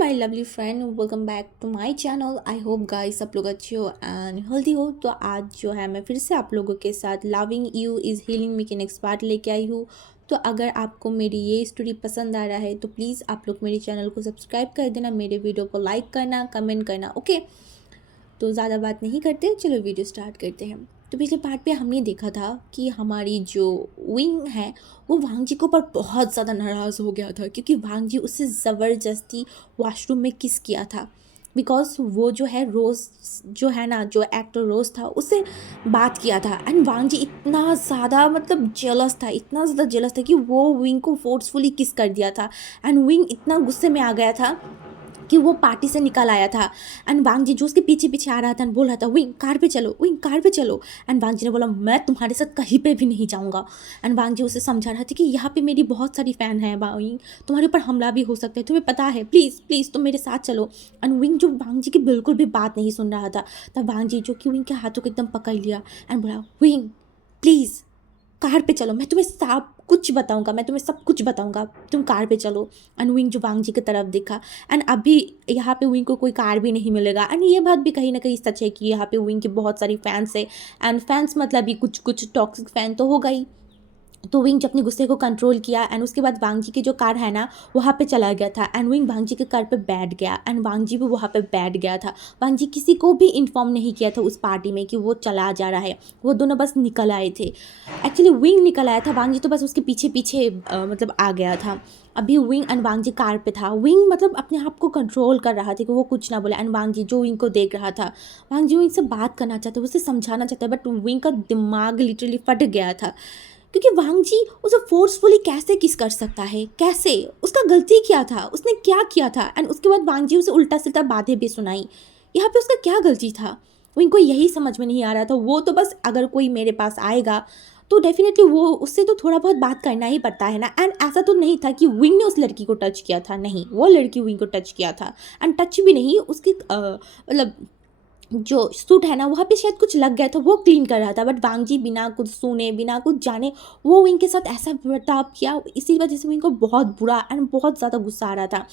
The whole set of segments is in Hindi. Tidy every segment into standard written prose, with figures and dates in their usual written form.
My lovely friend, welcome back to my channel. I hope guys आप लोग अच्छे हो एंड हेल्दी हो। तो आज जो है मैं फिर से आप लोगों के साथ लविंग यू इज़ हीलिंग मी के नेक्स्ट पार्ट लेके आई हूँ। तो अगर आपको मेरी ये स्टोरी पसंद आ रहा है तो प्लीज़ आप लोग मेरे चैनल को सब्सक्राइब कर देना, मेरे वीडियो को लाइक करना, कमेंट करना। ओके, तो ज़्यादा बात नहीं करते, चलो वीडियो स्टार्ट करते हैं। तो पिछले पार्ट पे हमने देखा था कि हमारी जो विंग है वो वांग जी के ऊपर बहुत ज़्यादा नाराज़ हो गया था, क्योंकि वांग जी उससे ज़बरदस्ती वॉशरूम में किस किया था। बिकॉज वो जो है रोज़, जो है ना, जो एक्टर रोज़ था उससे बात किया था। एंड वांग जी इतना ज़्यादा मतलब जेलस था, इतना ज़्यादा जेलस था कि वो विंग को फोर्सफुली किस कर दिया था। एंड विंग इतना गुस्से में आ गया था कि वो पार्टी से निकल आया था। एंड वांग जी जो उसके पीछे पीछे आ रहा था, बोल रहा था विंग कार पे चलो, विंग कार पे चलो। एंड वांग जी ने बोला मैं तुम्हारे साथ कहीं पे भी नहीं जाऊँगा। एंड वांग जी उसे समझा रहा था कि यहाँ पे मेरी बहुत सारी फ़ैन है विंग, तुम्हारे ऊपर हमला भी हो सकता है, तुम्हें पता है, प्लीज़ प्लीज़ तुम मेरे साथ चलो। एंड विंग जो वांग जी की बिल्कुल भी बात नहीं सुन रहा था, तब वांग जी जो कि विंग के हाथों को एकदम पकड़ लिया एंड बोला विंग प्लीज़ कार पे चलो, मैं तुम्हें सब कुछ बताऊंगा, मैं तुम्हें सब कुछ बताऊंगा, तुम कार पे चलो। एंड विंग जो वांग जी की तरफ देखा, एंड अभी यहाँ पे विंग को कोई कार भी नहीं मिलेगा। एंड ये बात भी कहीं ना कहीं सच है कि यहाँ पे विंग के बहुत सारी फैंस है। एंड फैंस मतलब भी कुछ कुछ टॉक्सिक फैन तो होगा ही। तो विंग अपने गुस्से को कंट्रोल किया एंड उसके बाद वांग जी की जो कार है ना वहाँ पे चला गया था। एंड विंग वांग जी के कार पे बैठ गया एंड वांग जी भी वहाँ पे बैठ गया था। वांग जी किसी को भी इन्फॉर्म नहीं किया था उस पार्टी में कि वो चला जा रहा है, वो दोनों बस निकल आए थे। एक्चुअली विंग निकल आया था, वांग जी तो बस उसके पीछे पीछे मतलब आ गया था। अभी Wing and Wang ji car पे था। विंग मतलब अपने आप को कंट्रोल कर रहा था कि वो कुछ ना बोले। एंड वांग जी जो विंग को देख रहा था, वांग जी विंग से बात करना चाहता है, उसे समझाना चाहता है, बट विंग का दिमाग लिटरली फट गया था। क्योंकि वांग जी उसे फोर्सफुली कैसे किस कर सकता है, कैसे, उसका गलती क्या था, उसने क्या किया था। एंड उसके बाद वांग जी उसे उल्टा सीधा बातें भी सुनाई। यहाँ पे उसका क्या गलती था, वो इनको यही समझ में नहीं आ रहा था। वो तो बस अगर कोई मेरे पास आएगा तो डेफिनेटली वो उससे तो थोड़ा बहुत बात करना ही पड़ता है ना। एंड ऐसा तो नहीं था कि विंग ने उस लड़की को टच किया था, नहीं, वो लड़की विंग को टच किया था। एंड टच भी नहीं, उसकी मतलब जो सूट है ना वहाँ पे शायद कुछ लग गया था, वो क्लीन कर रहा था। बट वांग जी बिना कुछ सुने, बिना कुछ जाने वो विंग के साथ ऐसा बर्ताव किया, इसी वजह से विंग को बहुत बुरा एंड बहुत ज़्यादा गुस्सा आ रहा था।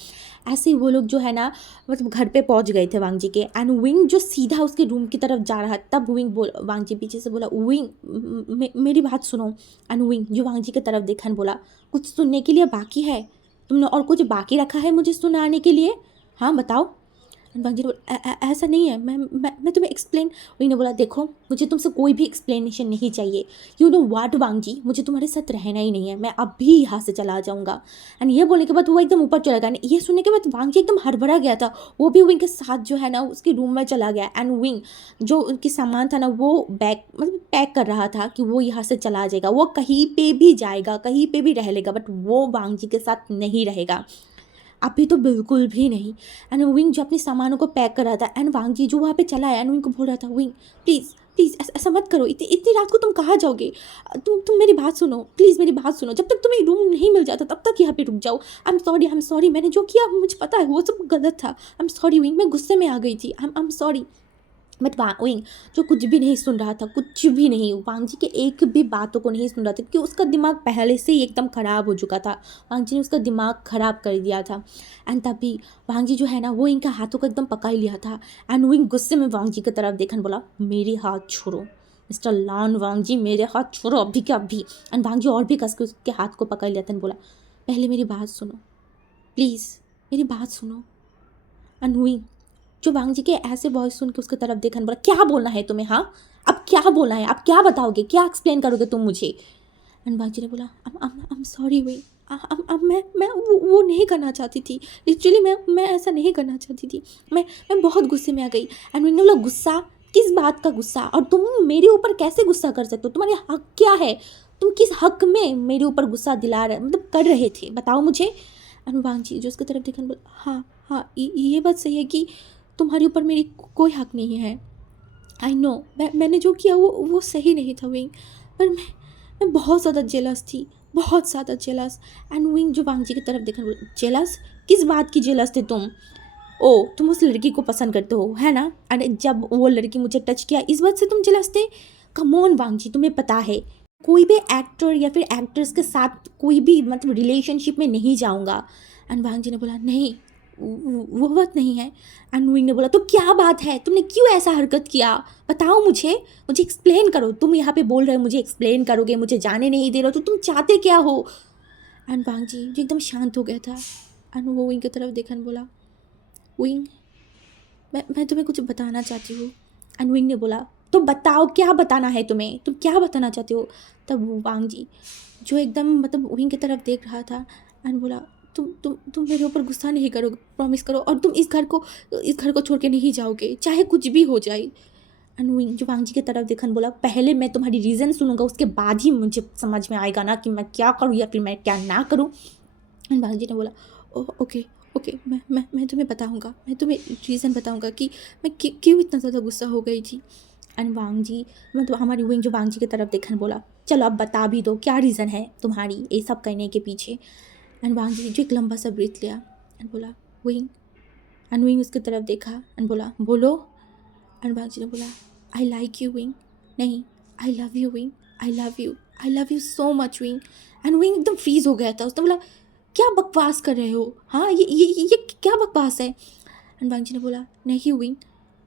ऐसे ही वो लोग जो है ना मतलब घर पे पहुँच गए थे वांग जी के। एंड विंग जो सीधा उसके रूम की तरफ जा रहा, तब विंग बोल वांग जी पीछे से बोला विंग मेरी बात सुनो। एंड विंग जो वांग जी की तरफ देखा बोला कुछ सुनने के लिए बाकी है, तुमने और कुछ बाकी रखा है मुझे सुनाने के लिए, हाँ बताओ। वांग जी ने बोला ऐसा नहीं है, मैं तुम्हें एक्सप्लेन। वही ने बोला देखो मुझे तुमसे कोई भी एक्सप्लेनेशन नहीं चाहिए। यू नो व्हाट वांग जी, मुझे तुम्हारे साथ रहना ही नहीं है, मैं अभी यहाँ से चला जाऊँगा। एंड ये बोलने के बाद वो एकदम ऊपर चला गया। ये सुनने के बाद वांग जी एकदम हड़बड़ा गया था। वो भी विंग के साथ जो है ना उसके रूम में चला गया। एंड विंग जो उनकी सामान था ना वो बैग मतलब पैक कर रहा था कि वो यहाँ से चला जाएगा, वो कहीं पे भी जाएगा, कहीं पे भी रह लेगा, बट वो वांग जी के साथ नहीं रहेगा, अभी तो बिल्कुल भी नहीं। एंड विंग जो अपने सामानों को पैक कर रहा था, एंड वांग जी जो वहाँ पे चला है एंड विंग को बोल रहा था विंग प्लीज़ प्लीज़ ऐसा मत करो, इतनी रात को तुम कहाँ जाओगे, तुम मेरी बात सुनो, प्लीज़ मेरी बात सुनो, जब तक तुम्हें रूम नहीं मिल जाता तब तक यहाँ पे रुक जाओ। आई एम सॉरी, मैंने जो किया मुझे पता है वो सब गलत था। आई एम सॉरी विंग, मैं गुस्से में आ गई थी, I am sorry. But wing जो कुछ भी नहीं सुन रहा था, कुछ भी नहीं, वांग जी के एक भी बातों को नहीं सुन रहा था, क्योंकि उसका दिमाग पहले से ही एकदम ख़राब हो चुका था। वांग जी ने उसका दिमाग ख़राब कर दिया था। एंड तभी वांग जी जो है ना वो इनका हाथों को एकदम पकड़ लिया था। एंड विंग गुस्से में वांग जी की तरफ देखा बोला मेरे हाथ छोड़ो, मिस्टर लान वांग जी मेरे हाथ छोड़ो अभी के अभी। एंड वांग जी और भी कस के उसके हाथ को पकड़ लिया था, बोला पहले मेरी बात सुनो, प्लीज़ मेरी बात सुनो। एंड विंग जो वांग जी के ऐसे वॉइस सुन के उसकी तरफ देखा, बोला क्या बोलना है तुम्हें, हाँ अब क्या बोलना है, अब क्या बताओगे, क्या एक्सप्लेन करोगे तुम मुझे। एंड वांग जी ने बोला I'm सॉरी वे, अब मैं वो नहीं करना चाहती थी, लिटरली मैं ऐसा नहीं करना चाहती थी, मैं बहुत गुस्से में आ गई। एंड मैंने बोला गुस्सा, किस बात का गुस्सा, और तुम मेरे ऊपर कैसे गुस्सा कर सकते हो, तुम्हारे हक क्या है, तुम किस हक में मेरे ऊपर गुस्सा दिला रहे मतलब कर रहे थे, बताओ मुझे। एंड वांग जी जो उसकी तरफ देखा बोला हाँ हाँ ये बात सही है कि तुम्हारे ऊपर मेरी कोई हक नहीं है। आई नो मैंने जो किया वो सही नहीं था विंग, पर मैं बहुत ज़्यादा जेलस थी, बहुत ज़्यादा जेलस। एंड विंग जो वांग जी की तरफ देखा, जेलस, किस बात की जेलस थे तुम, ओ तुम उस लड़की को पसंद करते हो है ना, एंड जब वो लड़की मुझे टच किया इस बात से तुम जेलस थे। कम ऑन वांग जी, तुम्हें पता है कोई भी एक्टर या फिर एक्ट्रेस के साथ कोई भी मतलब रिलेशनशिप में नहीं जाऊँगा। एंड वांग जी ने बोला नहीं वो बात नहीं है। एंड विंग ने बोला तो क्या बात है, तुमने क्यों ऐसा हरकत किया, बताओ मुझे एक्सप्लेन करो। तुम यहाँ पे बोल रहे हो मुझे एक्सप्लेन करोगे, मुझे जाने नहीं दे रहे हो, तो तुम चाहते क्या हो। एंड वांग जी जो एकदम शांत हो गया था एंड वो विंग की तरफ देखा and बोला विंग मैं तुम्हें कुछ बताना चाहती हूँ। एंड विंग ने बोला तो बताओ क्या बताना है तुम्हें, तुम क्या बताना चाहते हो। तब वो वांग जी जो एकदम मतलब विंग की तरफ देख रहा था एंड बोला तुम मेरे ऊपर गुस्सा नहीं करोगे, प्रॉमिस करो, और तुम इस घर को छोड़ के नहीं जाओगे चाहे कुछ भी हो जाए। एंड विंग जो वांग जी की तरफ देखा and बोला पहले मैं तुम्हारी रीज़न सुनूंगा, उसके बाद ही मुझे समझ में आएगा ना कि मैं क्या करूँ या फिर मैं क्या ना करूँ। एंड वांग जी ने बोला ओके ओके, मैं तुम्हें बताऊंगा, मैं तुम्हें रीज़न बताऊंगा कि मैं क्यों इतना ज़्यादा गुस्सा हो गई थी। एंड वांग जी मतलब हमारी विंग जो वांग जी की तरफ देखा and बोला चलो अब बता भी दो क्या रीज़न है तुम्हारी ये सब करने के पीछे। एंड वांग जी जो एक लंबा सा ब्रीथ लिया एंड बोला विंग। एंड विंग उसकी तरफ देखा एंड बोला बोलो। एंड वांग जी ने बोला आई लाइक यू विंग, नहीं I love you wing, I love you so much wing. And wing एकदम फ्रीज हो गया था, उसने बोला क्या बकवास कर रहे हो, हाँ ये क्या बकवास है। एंड वांग जी ने बोला नहीं विंग,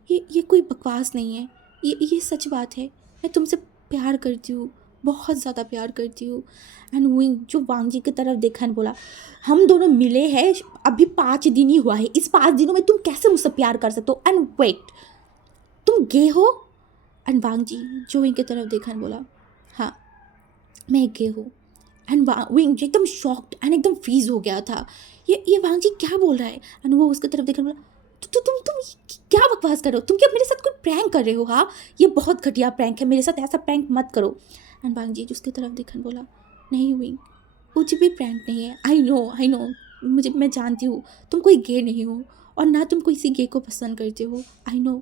ये कोई बकवास नहीं है, ये सच बात है, मैं तुमसे प्यार करती हूँ, बहुत ज़्यादा प्यार करती हूँ। एंड विंग जो वांग जी की तरफ देखा एंड बोला हम दोनों मिले हैं अभी 5 दिन ही हुआ है, इस 5 दिनों में तुम कैसे मुझसे प्यार कर सकते हो। एंड वेट, तुम गे हो। एंड वांग जी जो विंग की तरफ देखा एंड बोला हाँ मैं गे हूँ। एंड विंग जो एकदम शॉक्ड एंड एकदम फ्रीज हो गया था, ये वांग जी क्या बोल रहा है। एंड वो उसकी तरफ देखकर बोला तुम क्या बकवास कर रहे हो, तुम क्या मेरे साथ कोई प्रैंक कर रहे हो, हाँ ये बहुत घटिया प्रैंक है, मेरे साथ ऐसा प्रैंक मत करो। एंड वांग जी जो उसकी तरफ देखकर बोला नहीं विंग कुछ भी प्रैंक नहीं है, आई नो मैं जानती हूँ तुम कोई गे नहीं हो और ना तुम किसी गे को पसंद करते हो, आई नो,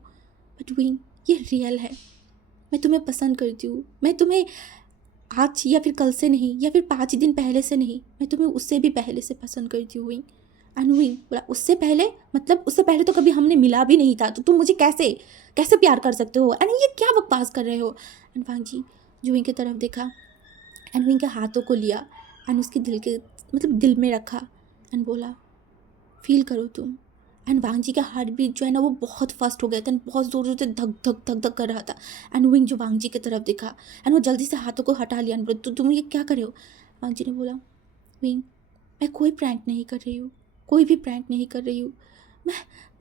बट विंग ये रियल है, मैं तुम्हें पसंद करती हूँ, मैं तुम्हें आज या फिर कल से नहीं या फिर 5 दिन पहले से नहीं, मैं तुम्हें उससे भी पहले से पसंद करती हूँ विंग। एंड विंग बोला उससे पहले मतलब उससे पहले तो कभी हमने मिला भी नहीं था, तो तुम मुझे कैसे कैसे प्यार कर सकते हो, एंड ये क्या बकवास कर रहे हो। एंड वांग जी जो विंग की तरफ देखा एंड विंग के हाथों को लिया एंड उसके दिल के मतलब दिल में रखा एंड बोला फील करो तुम। एंड वांग जी का हार्ट बीट जो है ना वो बहुत फास्ट हो गया था, बहुत ज़ोर ज़ोर से धक धक धक धक कर रहा था। एंड विंग जो वांग जी की तरफ देखा एंड वो जल्दी से हाथों को हटा लिया एंड बोला तुम ये क्या कर रहे हो। वांग जी ने बोला विंग मैं कोई प्रैंक नहीं कर रही हूँ, कोई भी प्रैंक नहीं कर रही हूँ,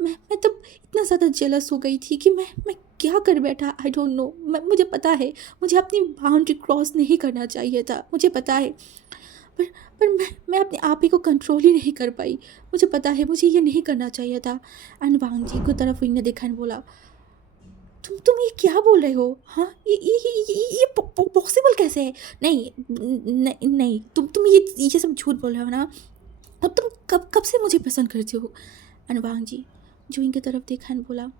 मैं तब इतना ज़्यादा जेलस हो गई थी कि मैं क्या कर बैठा, आई डोंट नो, मुझे पता है मुझे अपनी बाउंड्री क्रॉस नहीं करना चाहिए था, मुझे पता है, पर पर मैं अपने आप ही को कंट्रोल ही नहीं कर पाई, मुझे पता है मुझे ये नहीं करना चाहिए था। एंड वांग जी को तरफ विंग ने देखा एंड बोला तुम ये क्या बोल रहे हो, हाँ ये पॉसिबल कैसे है, नहीं नहीं नहीं तुम ये सब झूठ बोल रहे हो ना, अब तुम कब से मुझे पसंद करते हो। एंड वांग जी जो इनकी तरफ देखा एंड बोला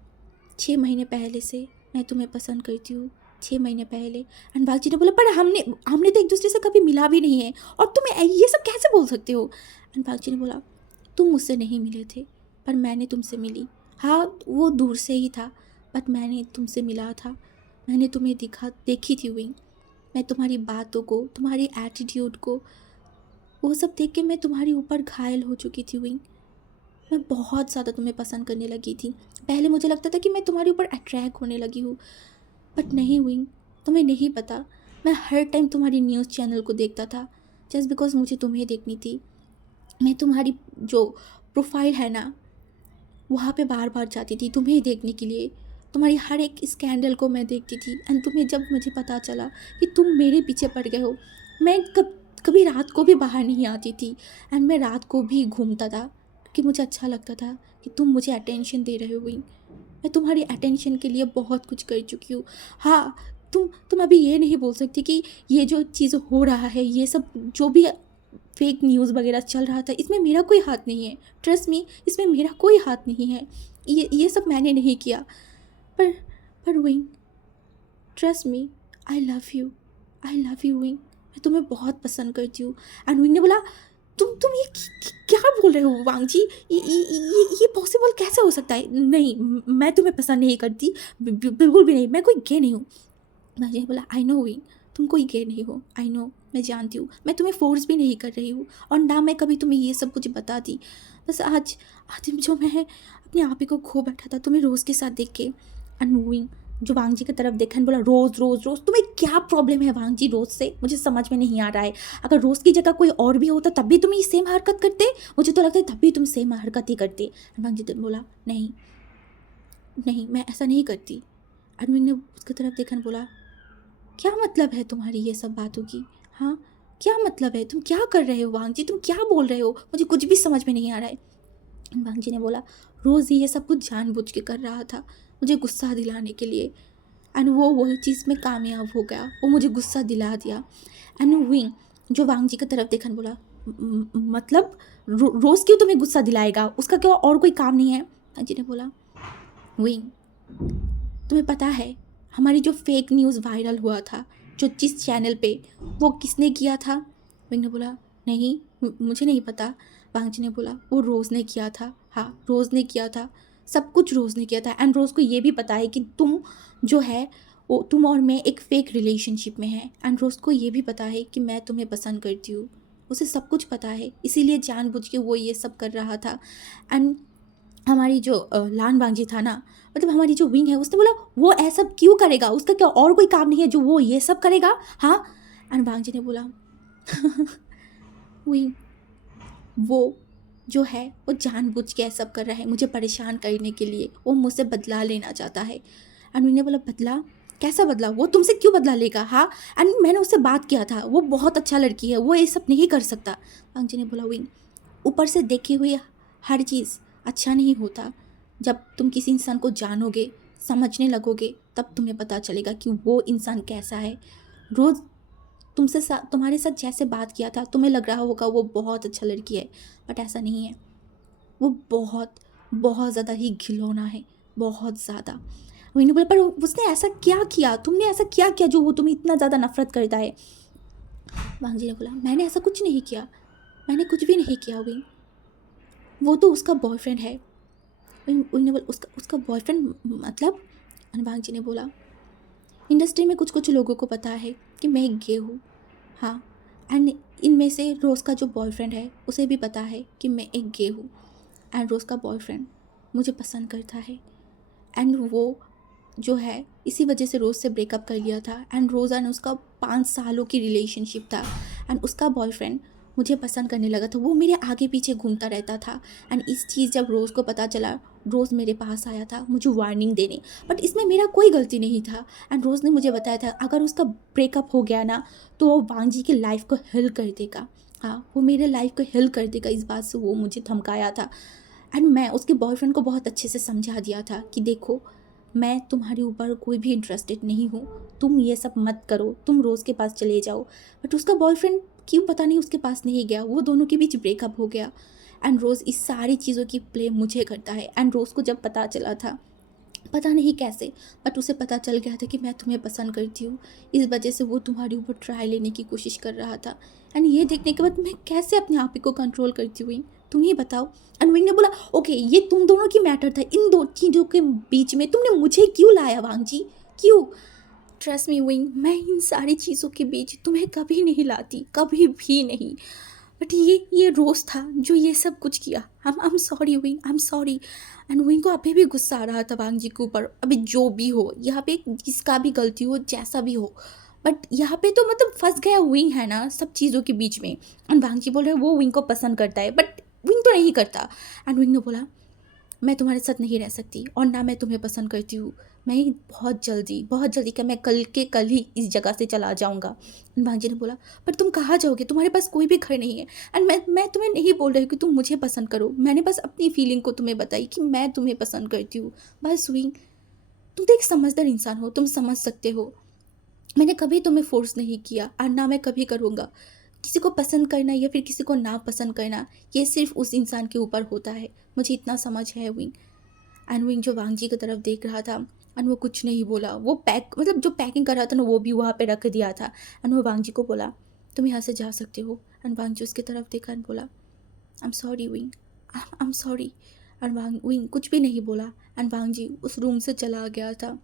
6 महीने पहले से मैं तुम्हें पसंद करती हूँ, 6 महीने पहले। एंड वांग जी ने बोला पर हमने तो एक दूसरे से कभी मिला भी नहीं है और तुम ये सब कैसे बोल सकते हो। एंड वांग जी ने बोला तुम मुझसे नहीं मिले थे पर मैंने तुमसे मिली, हाँ वो दूर से ही था बट मैंने तुमसे मिला था, मैंने तुम्हें देखी थी विंग, मैं तुम्हारी बातों को तुम्हारी एटीट्यूड को वो सब देख के मैं तुम्हारे ऊपर घायल हो चुकी थी विंग, मैं बहुत ज़्यादा तुम्हें पसंद करने लगी थी, पहले मुझे लगता था कि मैं तुम्हारे ऊपर अट्रैक्ट होने लगी हूँ बट नहीं विंग, तुम्हें नहीं पता, मैं हर टाइम तुम्हारी न्यूज़ चैनल को देखता था जस्ट बिकॉज मुझे तुम्हें देखनी थी, मैं तुम्हारी जो प्रोफाइल है ना वहाँ पे बार बार जाती थी तुम्हें देखने के लिए, तुम्हारी हर एक स्कैंडल को मैं देखती थी। एंड तुम्हें जब मुझे पता चला कि तुम मेरे पीछे पड़ गए हो, मैं कभी रात को भी बाहर नहीं आती थी एंड मैं रात को भी घूमता था कि मुझे अच्छा लगता था कि तुम मुझे अटेंशन दे रहे हो विंग, मैं तुम्हारी अटेंशन के लिए बहुत कुछ कर चुकी हूँ, हाँ तुम अभी ये नहीं बोल सकती कि ये जो चीज़ हो रहा है ये सब जो भी फेक न्यूज़ वगैरह चल रहा था इसमें मेरा कोई हाथ नहीं है, ट्रस्ट मी इसमें मेरा कोई हाथ नहीं है, ये सब मैंने नहीं किया, पर wing trust me I love you wing, मैं तुम्हें बहुत पसंद करती हूँ। एंड विंग ने बोला तुम ये क्या बोल रहे हो वांग जी, ये पॉसिबल कैसे हो सकता है, नहीं मैं तुम्हें पसंद नहीं करती, बिल्कुल भी नहीं, मैं कोई गे नहीं हूँ। वांग जी ने बोला आई नो विंग तुम कोई गे नहीं हो, आई नो, मैं जानती हूँ, मैं तुम्हें फोर्स भी नहीं कर रही हूँ और ना मैं कभी तुम्हें ये सब कुछ बताती। बस आज आज जो मैं अपने आप ही को खो बैठा था तुम्हें रोज़ के साथ देख के। अनमूविंग जो वांग जी की तरफ देखा बोला, रोज़ रोज़ रोज़ तुम्हें क्या प्रॉब्लम है वांग जी रोज़ से? मुझे समझ में नहीं आ रहा है। अगर रोज़ की जगह कोई और भी होता तब भी तुम ये सेम हरकत करते? मुझे तो लगता है तब भी तुम सेम हरकत ही करते। वांग जी बोला, नहीं नहीं, मैं ऐसा नहीं करती। अनविंग ने उसकी तरफ देखा बोला, क्या मतलब है तुम्हारी ये सब बातों की? हाँ, क्या मतलब है? तुम क्या कर रहे हो वांग जी? तुम क्या बोल रहे हो? मुझे कुछ भी समझ में नहीं आ रहा है। वांग जी ने बोला, रोज़ ही ये सब कुछ जानबूझ के कर रहा था मुझे गुस्सा दिलाने के लिए, एंड वो वही चीज़ में कामयाब हो गया, वो मुझे गुस्सा दिला दिया। एंड विंग जो वांग जी की तरफ देखा बोला, मतलब रोज़ क्यों तुम्हें गुस्सा दिलाएगा? उसका क्या और कोई काम नहीं है? वांग जी ने बोला, विंग तुम्हें पता है हमारी जो फेक न्यूज़ वायरल हुआ था जो जिस चैनल पे, वो किसने किया था? विंग ने बोला, नहीं मुझे नहीं पता। वांग जी ने बोला, वो रोज़ ने किया था। हाँ, रोज़ ने किया था, सब कुछ रोज़ ने किया था। एंड रोज़ को ये भी पता है कि तुम जो है वो तुम और मैं एक फ़ेक रिलेशनशिप में हैं। एंड रोज़ को ये भी पता है कि मैं तुम्हें पसंद करती हूँ, उसे सब कुछ पता है, इसीलिए जानबूझ के वो ये सब कर रहा था। एंड हमारी जो लान बांजी था ना, मतलब हमारी जो विंग है, उसने बोला वो ऐसा क्यों करेगा? उसका क्या और कोई काम नहीं है जो वो ये सब करेगा? हाँ। एंड बांजी ने बोला, विंग वो जो है वो जानबूझ के ऐसा कर रहा है मुझे परेशान करने के लिए, वो मुझसे बदला लेना चाहता है। एंड विंग ने बोला, बदला? कैसा बदला? वो तुमसे क्यों बदला लेगा? हाँ, एंड मैंने उससे बात किया था, वो बहुत अच्छा लड़की है, वो ये सब नहीं कर सकता। बांजी ने बोला, विंग ऊपर से देखे हुए हर चीज़ अच्छा नहीं होता। जब तुम किसी इंसान को जानोगे, समझने लगोगे, तब तुम्हें पता चलेगा कि वो इंसान कैसा है। रोज़ तुम्हारे साथ जैसे बात किया था तुम्हें लग रहा होगा वो बहुत अच्छा लड़की है, बट ऐसा नहीं है। वो बहुत बहुत ज़्यादा ही घिनौना है, बहुत ज़्यादा। मैंने बोला, पर उसने ऐसा क्या किया? तुमने ऐसा क्या किया जो वो तुम्हें इतना ज़्यादा नफरत करता है? वांग जी ने बोला, मैंने ऐसा कुछ नहीं किया, मैंने कुछ भी नहीं किया विंग, वो तो उसका बॉयफ्रेंड है। विंग ने बोला, उसका उसका बॉयफ्रेंड मतलब? अनुभाग जी ने बोला, इंडस्ट्री में कुछ कुछ लोगों को पता है कि मैं एक गे हूँ। हाँ, एंड इनमें से रोज़ का जो बॉयफ्रेंड है उसे भी पता है कि मैं एक गे हूँ। एंड रोज़ का बॉयफ्रेंड मुझे पसंद करता है। एंड वो जो है इसी वजह से रोज़ से ब्रेकअप कर लिया था। एंड रोज़ एंड उसका 5 सालों की रिलेशनशिप था। एंड उसका बॉयफ्रेंड मुझे पसंद करने लगा था, वो मेरे आगे पीछे घूमता रहता था। एंड इस चीज़ जब रोज़ को पता चला, रोज़ मेरे पास आया था मुझे वार्निंग देने, बट इसमें मेरा कोई गलती नहीं था। एंड रोज़ ने मुझे बताया था अगर उसका ब्रेकअप हो गया ना तो वो वांग जी की लाइफ को हिल कर देगा। हाँ, वो मेरे लाइफ को हिल कर देगा, इस बात से वो मुझे धमकाया था। एंड मैं उसके बॉयफ्रेंड को बहुत अच्छे से समझा दिया था कि देखो, मैं तुम्हारे ऊपर कोई भी इंटरेस्टेड नहीं हूँ, तुम ये सब मत करो, तुम रोज़ के पास चले जाओ। बट उसका बॉयफ्रेंड क्यों पता नहीं उसके पास नहीं गया, वो दोनों के बीच ब्रेकअप हो गया। एंड रोज़ इस सारी चीज़ों की प्ले मुझे करता है। एंड रोज़ को जब पता चला था, पता नहीं कैसे, बट उसे पता चल गया था कि मैं तुम्हें पसंद करती हूँ, इस वजह से वो तुम्हारे ऊपर ट्राई लेने की कोशिश कर रहा था। एंड ये देखने के बाद मैं कैसे अपने आप ही को कंट्रोल करती हुई, तुम ही बताओ। एंड विंग ने बोला, ओके ये तुम दोनों की मैटर था, इन दो चीज़ों के बीच में तुमने मुझे क्यों लाया वांग जी, क्यों? ट्रस्ट मी विंग, मैं इन सारी चीज़ों के बीच तुम्हें कभी नहीं लाती, कभी भी नहीं। बट ये रोज़ था जो ये सब कुछ किया। I am sorry wing, I am sorry. And wing को अभी भी गुस्सा आ रहा था वांग जी के ऊपर। अभी जो भी हो यहाँ पे, किसका भी गलती हो, जैसा भी हो, बट यहाँ पे तो मतलब फंस गया विंग है ना सब चीज़ों के बीच में। एंड वांग जी बोल रहे वो विंग को पसंद करता है, बट विंग तो नहीं करता। एंड विंग ने बोला, मैं तुम्हारे साथ नहीं रह सकती और ना मैं तुम्हें पसंद करती हूँ। मैं ही बहुत जल्दी क्या, मैं कल के कल ही इस जगह से चला जाऊँगा। भांजी ने बोला, पर तुम कहाँ जाओगे, तुम्हारे पास कोई भी घर नहीं है। एंड मैं तुम्हें नहीं बोल रही कि तुम मुझे पसंद करो, मैंने बस अपनी फीलिंग को तुम्हें बताई कि मैं तुम्हें पसंद करती हूँ, बस हुई। तुम तो एक समझदार इंसान हो, तुम समझ सकते हो। मैंने कभी तुम्हें फोर्स नहीं किया और ना मैं कभी करूँगा। किसी को पसंद करना या फिर किसी को ना पसंद करना, ये सिर्फ उस इंसान के ऊपर होता है, मुझे इतना समझ है विंग। एंड विंग जो वांग जी की तरफ देख रहा था, एंड वो कुछ नहीं बोला। वो मतलब जो पैकिंग कर रहा था ना वो भी वहाँ पे रख दिया था। एंड वो वांग जी को बोला, तुम यहाँ से जा सकते हो। एंड वांग जी उसकी तरफ देखा एंड बोला, I am sorry wing, I am sorry. And wing कुछ भी नहीं बोला। एंड वांग जी उस रूम से चला गया था।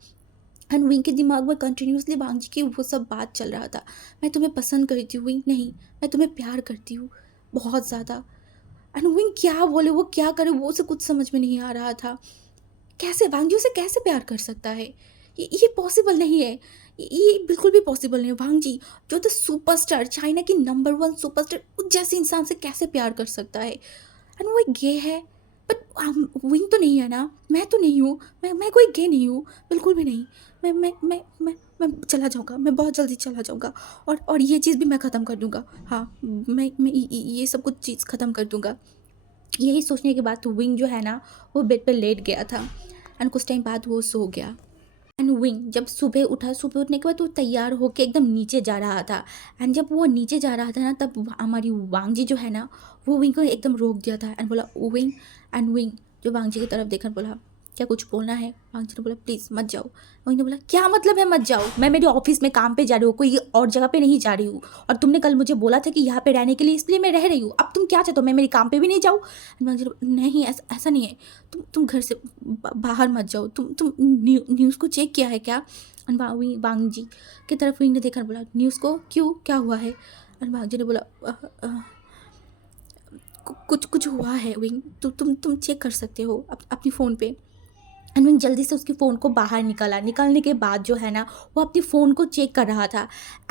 एंड विंग के दिमाग में कंटिन्यूसली वांगजी की वो सब बात चल रहा था। मैं तुम्हें पसंद करती हूँ विंग, नहीं मैं तुम्हें प्यार करती हूँ बहुत ज़्यादा। एंड विंग क्या बोले, वो क्या करे, वो उसे कुछ समझ में नहीं आ रहा था। कैसे वांगजी उसे कैसे प्यार कर सकता है? ये पॉसिबल नहीं है। ये बिल्कुल भी पॉसिबल नहीं है। वांगजी जो द सुपरस्टार, चाइना की नंबर वन सुपरस्टार, उस जैसे इंसान से कैसे प्यार कर सकता है? एंड वो एक गे है। बट विंग तो नहीं है ना, मैं तो नहीं हूँ, मैं कोई गे नहीं हूँ, बिल्कुल भी नहीं। मैं चला जाऊँगा, मैं बहुत जल्दी चला जाऊँगा, और ये चीज़ भी मैं ख़त्म कर दूँगा। हाँ, मैं ये सब कुछ चीज़ ख़त्म कर दूँगा। यही सोचने के बाद विंग जो है ना, वो बेड पे लेट गया था। एंड कुछ टाइम बाद वो सो गया। एंड विंग जब सुबह उठा, सुबह उठने के बाद वो तैयार होके एकदम नीचे जा रहा था। एंड जब वो नीचे जा रहा था ना, तब हमारी वांगजी जो है ना, वो विंग को एकदम रोक दिया था एंड बोला विंग। एंड विंग जो वांगजी की तरफ देखकर बोला, क्या कुछ बोलना है? वांगजी ने बोला प्लीज़ मत जाओ। विंग ने बोला क्या मतलब है मत जाओ? मैं मेरे ऑफिस में काम पे जा रही हूँ, कोई और जगह पे नहीं जा रही हूँ। और तुमने कल मुझे बोला था कि यहाँ पे रहने के लिए, इसलिए मैं रह रही हूँ। अब तुम क्या चाहते हो, मैं मेरे काम पे भी नहीं जाऊँ? वांगजी ने बोला नहीं, ऐसा नहीं है। तुम घर से बाहर मत जाओ। तुम न्यूज़ को चेक किया है क्या? वांगजी की तरफ विंग ने देखा, बोला न्यूज़ को क्यों, क्या हुआ है? वांगजी ने बोला कुछ कुछ हुआ है विंग, तुम चेक कर सकते हो अपनी फ़ोन पे। एंड विंग जल्दी से उसके फ़ोन को बाहर निकाला। निकालने के बाद जो है ना, वो अपनी फ़ोन को चेक कर रहा था।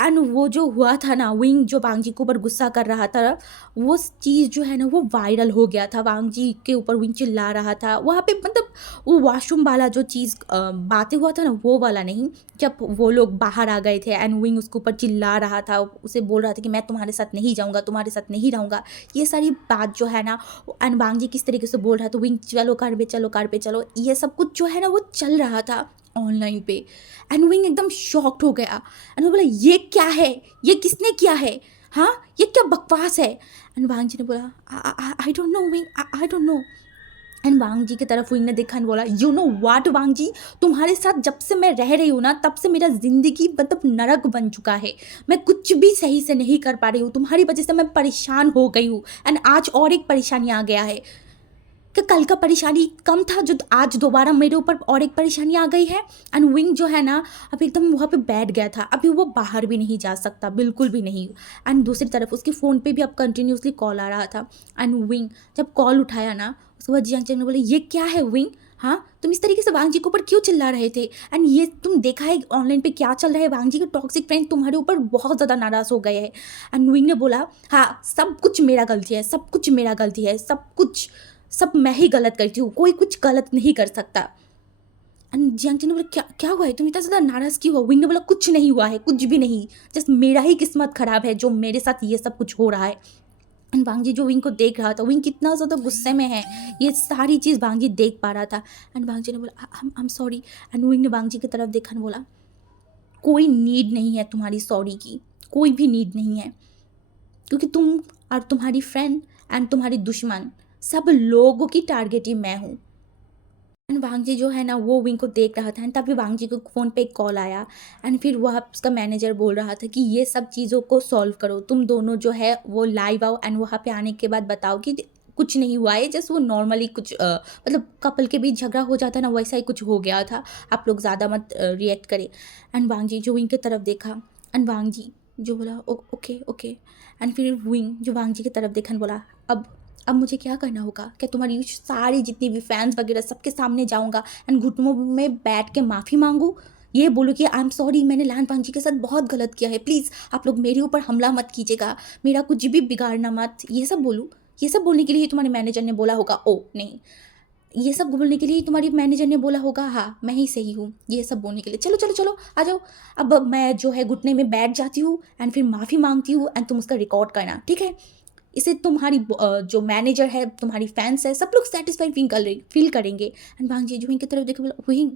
एंड वो जो हुआ था ना, विंग जो वांगजी के ऊपर गुस्सा कर रहा था, वो चीज़ जो है ना, वो वायरल हो गया था। वांगजी के ऊपर विंग चिल्ला रहा था वहाँ पे, मतलब वो वॉशरूम वाला जो चीज़ बातें हुआ था ना, वो वाला नहीं। जब वो लोग बाहर आ गए थे एंड विंग उसके ऊपर चिल्ला रहा था, उसे बोल रहा था कि मैं तुम्हारे साथ नहीं जाऊँगा, तुम्हारे साथ नहीं रहूँगा, ये सारी बात जो है ना। एंड वांगजी किस तरीके से बोल रहा था, विंग चलो कार पे चलो, कार पे चलो, ये सब कुछ जो है ना, वो चल रहा था ऑनलाइन पे। एंड विंग एकदम शॉक्ड हो गया। एंड वो बोला ये क्या है, ये किसने किया है? हाँ, ये क्या बकवास है? एंड वांगजी ने बोला I don't know Wing, I don't know. And Wangji की तरफ विंग ने देखा एंड बोला यू नो व्हाट वांगजी, तुम्हारे साथ जब से मैं रह रही हूँ ना, तब से मेरा जिंदगी मतलब नरक बन चुका है। मैं कुछ भी सही से नहीं कर पा रही हूँ, तुम्हारी वजह से मैं परेशान हो गई हूँ। एंड आज और एक परेशानी आ गया है कि कल का परेशानी कम था, जो आज दोबारा मेरे ऊपर और एक परेशानी आ गई है। एंड विंग जो है ना, अब एकदम वहाँ पे बैठ गया था। अभी वो बाहर भी नहीं जा सकता, बिल्कुल भी नहीं। एंड दूसरी तरफ उसके फ़ोन पे भी अब कंटिन्यूसली कॉल आ रहा था। एंड विंग जब कॉल उठाया ना, उसके बाद जियांग चैंग ने बोले ये क्या है विंग? हाँ, तुम इस तरीके से वांगजी के ऊपर क्यों चिल्ला रहे थे? एंड ये तुम देखा है ऑनलाइन पे क्या चल रहा है? वांगजी के टॉक्सिक फ्रेंड तुम्हारे ऊपर बहुत ज़्यादा नाराज़ हो गए हैं। एंड विंग ने बोला हाँ, सब कुछ मेरा गलती है, सब कुछ मेरा गलती है, सब कुछ, सब मैं ही गलत करती हूँ, कोई कुछ गलत नहीं कर सकता। एंड जियांग ने बोला क्या क्या हुआ है, तुम इतना ज़्यादा नाराज़ क्यों हो? विंग ने बोला कुछ नहीं हुआ है, कुछ भी नहीं, जस्ट मेरा ही किस्मत ख़राब है जो मेरे साथ ये सब कुछ हो रहा है। एंड वांगजी जो विंग को देख रहा था, विंग कितना ज़्यादा गुस्से में है, ये सारी चीज़ वांगजी देख पा रहा था। एंड वांगजी ने बोला I am sorry. And wing ने वांगजी की तरफ देखा और बोला कोई नीड नहीं है तुम्हारी सॉरी की, कोई भी नीड नहीं है, क्योंकि तुम और तुम्हारी फ्रेंड एंड तुम्हारी दुश्मन, सब लोगों की टारगेट ही मैं हूँ। एंड वांगजी जो है ना, वो विंग को देख रहा था। एंड तभी वांगजी को फ़ोन पे एक कॉल आया। एंड फिर वह उसका मैनेजर बोल रहा था कि ये सब चीज़ों को सॉल्व करो, तुम दोनों जो है वो लाइव आओ एंड वहाँ पे आने के बाद बताओ कि कुछ नहीं हुआ है, जस्ट वो नॉर्मली कुछ मतलब कपल के बीच झगड़ा हो जाता है ना, वैसा ही कुछ हो गया था, आप लोग ज़्यादा मत रिएक्ट करें। एंड वांगजी जो विंग की तरफ देखा, एंड वांगजी जो बोला ओके ओके। एंड फिर विंग जो वांगजी की तरफ देखा and बोला अब मुझे क्या करना होगा? क्या तुम्हारी सारी जितनी भी फैंस वगैरह सबके सामने जाऊँगा एंड घुटनों में बैठ के माफ़ी मांगूँ? ये बोलूँ कि आई एम सॉरी, मैंने लान वांगजी के साथ बहुत गलत किया है, प्लीज़ आप लोग मेरे ऊपर हमला मत कीजिएगा, मेरा कुछ भी बिगाड़ना मत, ये सब बोलूँ? ये सब बोलने के लिए ही तुम्हारे मैनेजर ने बोला होगा? ओह नहीं, ये सब बोलने के लिए ही तुम्हारी मैनेजर ने बोला होगा? हाँ, मैं ही सही हूँ ये सब बोलने के लिए। चलो चलो चलो आ जाओ, अब मैं जो है घुटने में बैठ जाती हूँ एंड फिर माफ़ी मांगती हूँ एंड तुम उसका रिकॉर्ड करना, ठीक है? इसे तुम्हारी जो मैनेजर है, तुम्हारी फैंस है, सब लोग सेटिस्फाइड फील करेंगे। एंड वांगजी जो विंग की तरफ देखे बोला विंग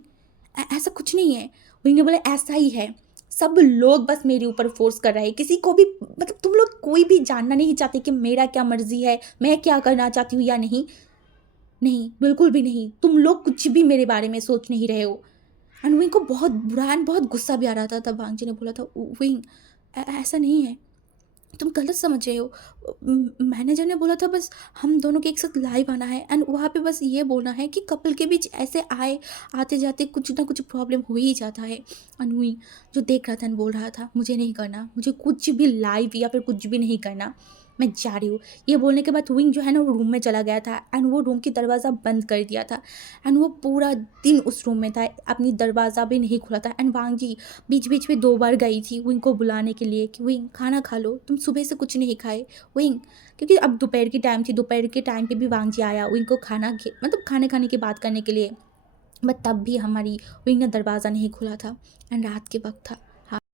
ऐसा कुछ नहीं है। विंग ने बोला ऐसा ही है, सब लोग बस मेरे ऊपर फोर्स कर रहे हैं, किसी को भी मतलब तुम लोग कोई भी जानना नहीं चाहते कि मेरा क्या मर्जी है, मैं क्या करना चाहती हूँ या नहीं। नहीं, बिल्कुल भी नहीं, तुम लोग कुछ भी मेरे बारे में सोच नहीं रहे हो। एंड विंग को बहुत बुरा एंड बहुत गुस्सा भी आ रहा था। तब वांगजी ने बोला था विंग ऐसा नहीं है, तुम गलत समझ रहे हो। मैनेजर ने बोला था बस हम दोनों के एक साथ लाइव आना है एंड वहाँ पे बस ये बोलना है कि कपल के बीच ऐसे आए आते जाते कुछ ना कुछ प्रॉब्लम हो ही जाता है। अनहुई जो देख रहा था एंड बोल रहा था मुझे नहीं करना, मुझे कुछ भी लाइव या फिर कुछ भी नहीं करना, मैं जा रही हूँ। ये बोलने के बाद विंग जो है ना वो रूम में चला गया था एंड वो रूम की दरवाज़ा बंद कर दिया था एंड वो पूरा दिन उस रूम में था, अपनी दरवाज़ा भी नहीं खुला था। एंड वांग जी बीच बीच में 2 बार गई थी विंग को बुलाने के लिए कि विंग खाना खा लो, तुम सुबह से कुछ नहीं खाए विंग। क्योंकि अब दोपहर की टाइम थी, दोपहर के टाइम पे भी वांग जी आया विंग को मतलब खाने खाने की बात करने के लिए, बट तब भी हमारी विंग ने दरवाज़ा नहीं खोला था एंड रात के वक्त था।